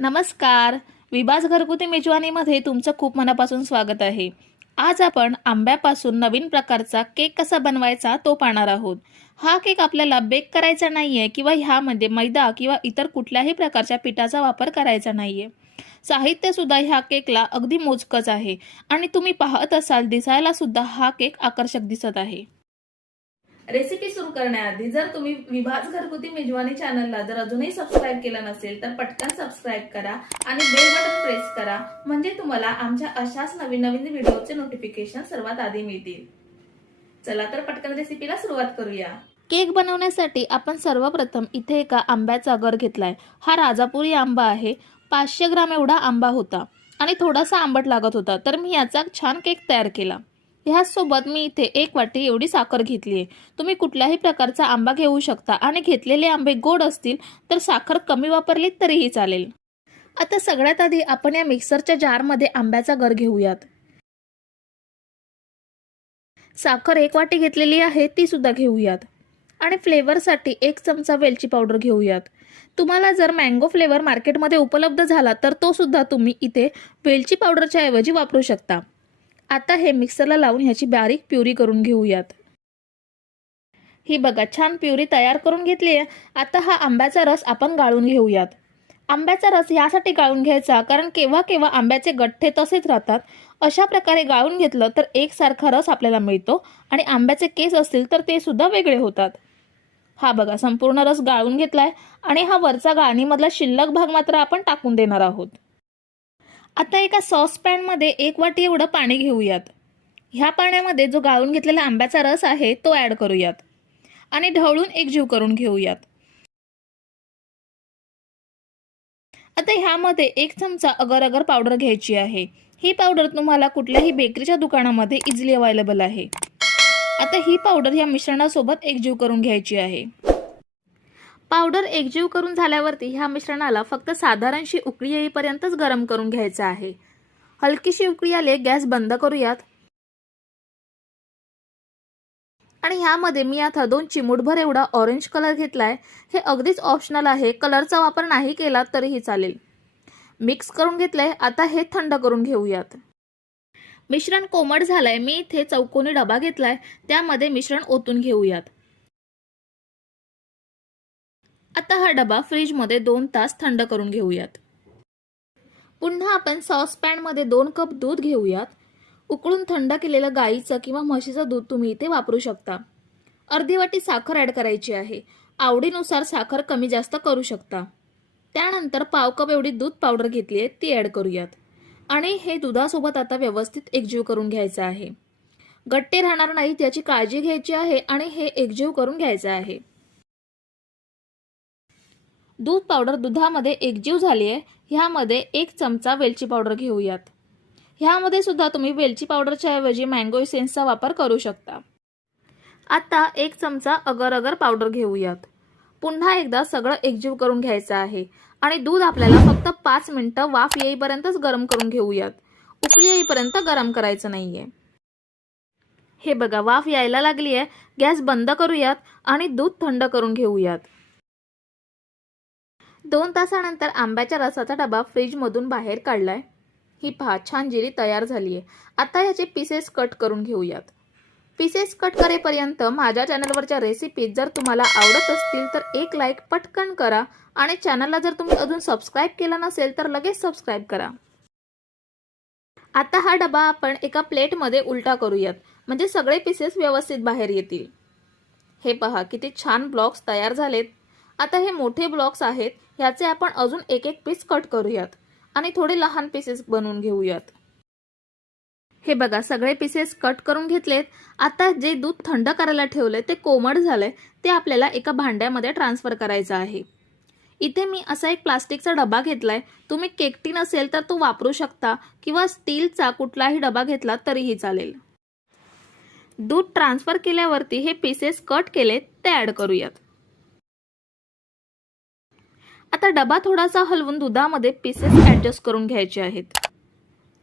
नमस्कार. विभास घरगुती मेजवानीमध्ये तुमचं खूप मनापासून स्वागत आहे. आज आपण आंब्यापासून नवीन प्रकारचा केक कसा बनवायचा तो पाहणार आहोत. हा केक आपल्याला बेक करायचा नाही आहे किंवा ह्यामध्ये मैदा किंवा इतर कुठल्याही प्रकारच्या पिठाचा वापर करायचा नाही आहे साहित्यसुद्धा ह्या केकला अगदी मोजकंच आहे. आणि तुम्ही पाहत असाल दिसायला सुद्धा हा केक आकर्षक दिसत आहे. रेसिपी सुरू करण्याआधी जर तुम्ही विभाज घरगुती मेजवानी चॅनलला जर अजूनही सबस्क्राईब केलं नसेल तर पटकन सबस्क्राईब करा आणि बेल बटन प्रेस करा म्हणजे तुम्हाला आमच्या अशाच नवीन नवीन व्हिडिओचे नोटिफिकेशन सर्वात आधी मिळतील. चला तर पटकन रेसिपीला सुरुवात करूया. केक बनवण्यासाठी आपण सर्वप्रथम इथे एका आंब्याचा गर घेतलाय. हा राजापुरी आंबा आहे. पाचशे ग्राम एवढा आंबा होता आणि थोडासा आंबट लागत होता तर मी याचा छान केक तयार केला. ह्याचसोबत मी इथे एक वाटी एवढी साखर घेतली आहे तुम्ही कुठल्याही प्रकारचा आंबा घेऊ शकता आणि घेतलेले आंबे गोड असतील तर साखर कमी वापरली तरीही चालेल. आता सगळ्यात आधी आपण या मिक्सरच्या जारमध्ये आंब्याचा गर घेऊयात. साखर एक वाटी घेतलेली आहे ती सुद्धा घेऊयात. आणि फ्लेवरसाठी एक चमचा वेलची पावडर घेऊयात. तुम्हाला जर मँगो फ्लेवर मार्केटमध्ये उपलब्ध झाला तर तो सुद्धा तुम्ही इथे वेलची पावडरच्या ऐवजी वापरू शकता. आता हे मिक्सरला लावून ह्याची बारीक प्युरी करून घेऊयात. ही बघा छान प्युरी तयार करून घेतली आहे. आता हा आंब्याचा रस आपण गाळून घेऊयात. आंब्याचा रस ह्यासाठी गाळून घ्यायचा कारण केव्हा केव्हा आंब्याचे गठ्ठे तसेच राहतात अशा प्रकारे गाळून घेतलं तर एकसारखा रस आपल्याला मिळतो आणि आंब्याचे केस असतील तर ते सुद्धा वेगळे होतात. हा बघा संपूर्ण रस गाळून घेतलाय आणि हा वरचा गाळणीमधला शिल्लक भाग मात्र आपण टाकून देणार आहोत. आता एका सॉसपॅनमध्ये एक वाटी एवढं पाणी घेऊयात. ह्या पाण्यामध्ये जो गाळून घेतलेला आंब्याचा रस आहे तो ॲड करूयात. आणि ढवळून एकजीव करून घेऊयात. आता ह्यामध्ये एक चमचा अगर अगर पावडर घ्यायची आहे. ही पावडर तुम्हाला कुठल्याही बेकरीच्या दुकानामध्ये इझिली अवेलेबल आहे. आता ही पावडर ह्या मिश्रणासोबत एकजीव करून घ्यायची आहे. पावडर एकजीव करून झाल्यावरती ह्या मिश्रणाला फक्त साधारणशी उकळी येईपर्यंतच गरम करून घ्यायचं आहे. हलकीशी उकळी आले गॅस बंद करूयात. आणि ह्यामध्ये मी आता दोन चिमूटभर एवढा ऑरेंज कलर घेतलाय. हे अगदीच ऑप्शनल आहे. कलरचा वापर नाही केला तरीही चालेल. मिक्स करून घेतलंय. आता हे थंड करून घेऊयात. मिश्रण कोमट झालंय. मी इथे चौकोनी डबा घेतलाय. त्यामध्ये मिश्रण ओतून घेऊयात. आता हा डबा फ्रीजमध्ये दोन तास थंड करून घेऊयात. पुन्हा आपण सॉसपॅनमध्ये दोन कप दूध घेऊयात. उकळून थंड केलेलं गाईचं किंवा म्हशीचं दूध तुम्ही इथे वापरू शकता. अर्धी वाटी साखर ॲड करायची आहे. आवडीनुसार साखर कमी जास्त करू शकता. त्यानंतर पाव कप एवढी दूध पावडर घेतली आहे ती ॲड करूयात. आणि हे दुधासोबत आता व्यवस्थित एकजीव करून घ्यायचं आहे. गट्टे राहणार नाहीत याची काळजी घ्यायची आहे आणि हे एकजीव करून घ्यायचं आहे. दूध पावडर दुधामध्ये एकजीव झाली आहे. ह्यामध्ये एक चमचा वेलची पावडर घेऊयात. ह्यामध्ये सुद्धा तुम्ही वेलची पावडरच्या ऐवजी मँगो इसेन्सचा वापर करू शकता. आता एक चमचा अगर अगर पावडर घेऊयात. पुन्हा एकदा सगळं एकजीव करून घ्यायचं आहे. आणि दूध आपल्याला फक्त पाच मिनटं वाफ येईपर्यंतच गरम करून घेऊयात. उकळी येईपर्यंत गरम करायचं नाहीये. हे बघा वाफ यायला लागली आहे गॅस बंद करूयात आणि दूध थंड करून घेऊयात. दोन तासानंतर आंब्याच्या रसाचा डबा फ्रीजमधून बाहेर काढलाय. ही पहा छान जिरी तयार झाली आहे आता याचे पीसेस कट करून घेऊयात. पीसेस कट करेपर्यंत माझ्या चॅनलवरच्या रेसिपीज जर तुम्हाला आवडत असतील तर एक लाईक पटकन करा आणि चॅनलला जर तुम्ही अजून सबस्क्राईब केला नसेल तर लगेच सबस्क्राईब करा. आता हा डबा आपण एका प्लेटमध्ये उलटा करूयात. म्हणजे सगळे पीसेस व्यवस्थित बाहेर येतील. हे पहा किती छान ब्लॉक्स तयार झालेत. आता हे मोठे ब्लॉक्स आहेत ह्याचे आपण अजून एक एक पीस कट करूयात आणि थोडे लहान पीसेस बनवून घेऊयात. हे बघा सगळे पीसेस कट करून घेतलेत. आता जे दूध थंड करायला ठेवले ते कोमट झालंय ते आपल्याला एका भांड्यामध्ये ट्रान्सफर करायचं आहे. इथे मी असा एक प्लास्टिकचा डबा घेतलाय. तुम्ही केकटीन असेल तर तो वापरू शकता किंवा स्टीलचा कुठलाही डबा घेतला तरीही चालेल. दूध ट्रान्सफर केल्यावरती हे पीसेस कट केले ते ऍड करूयात. आता डबा थोडासा हलवून दुधामध्ये पीसेस ॲडजस्ट करून घ्यायचे आहेत.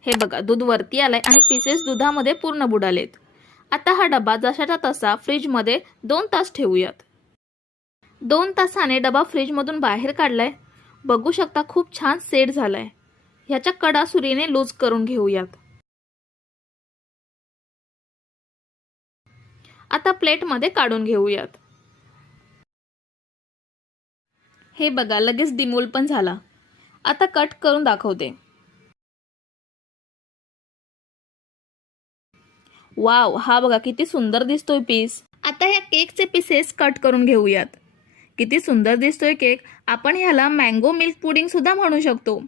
हे बघा दूध वरती आलंय आणि पीसेस दुधामध्ये पूर्ण बुडालेत. आता हा डबा जशाचा तसा फ्रीजमध्ये दोन तास ठेवूयात. दोन तासाने डबा फ्रीजमधून बाहेर काढलाय. बघू शकता खूप छान सेट झालाय. ह्याच्या कडा सुरीने लूज करून घेऊयात. आता प्लेटमध्ये काढून घेऊयात. हे बघा लगेच डिमोल पण झाला. आता कट करून दाखवते. वाव हा बघा किती सुंदर दिसतोय पीस आता ह्या केकचे पीसेस कट करून घेऊयात. किती सुंदर दिसतोय केक आपण ह्याला मँगो मिल्क पुडिंग सुद्धा म्हणू शकतो.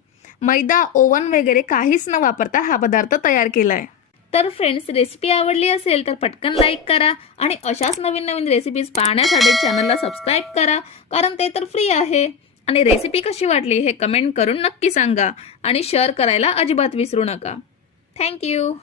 मैदा ओव्हन वगैरे काहीच न वापरता हा पदार्थ तयार केलाय. तर फ्रेंड्स रेसिपी आवडली असेल तर पटकन लाईक करा आणि अशाच नवीन नवीन रेसिपीज पाहण्यासाठी चॅनलला सबस्क्राईब करा कारण ते तर फ्री आहे. आणि रेसिपी कशी वाटली हे कमेंट करून नक्की सांगा आणि शेअर करायला अजिबात विसरू नका. थँक्यू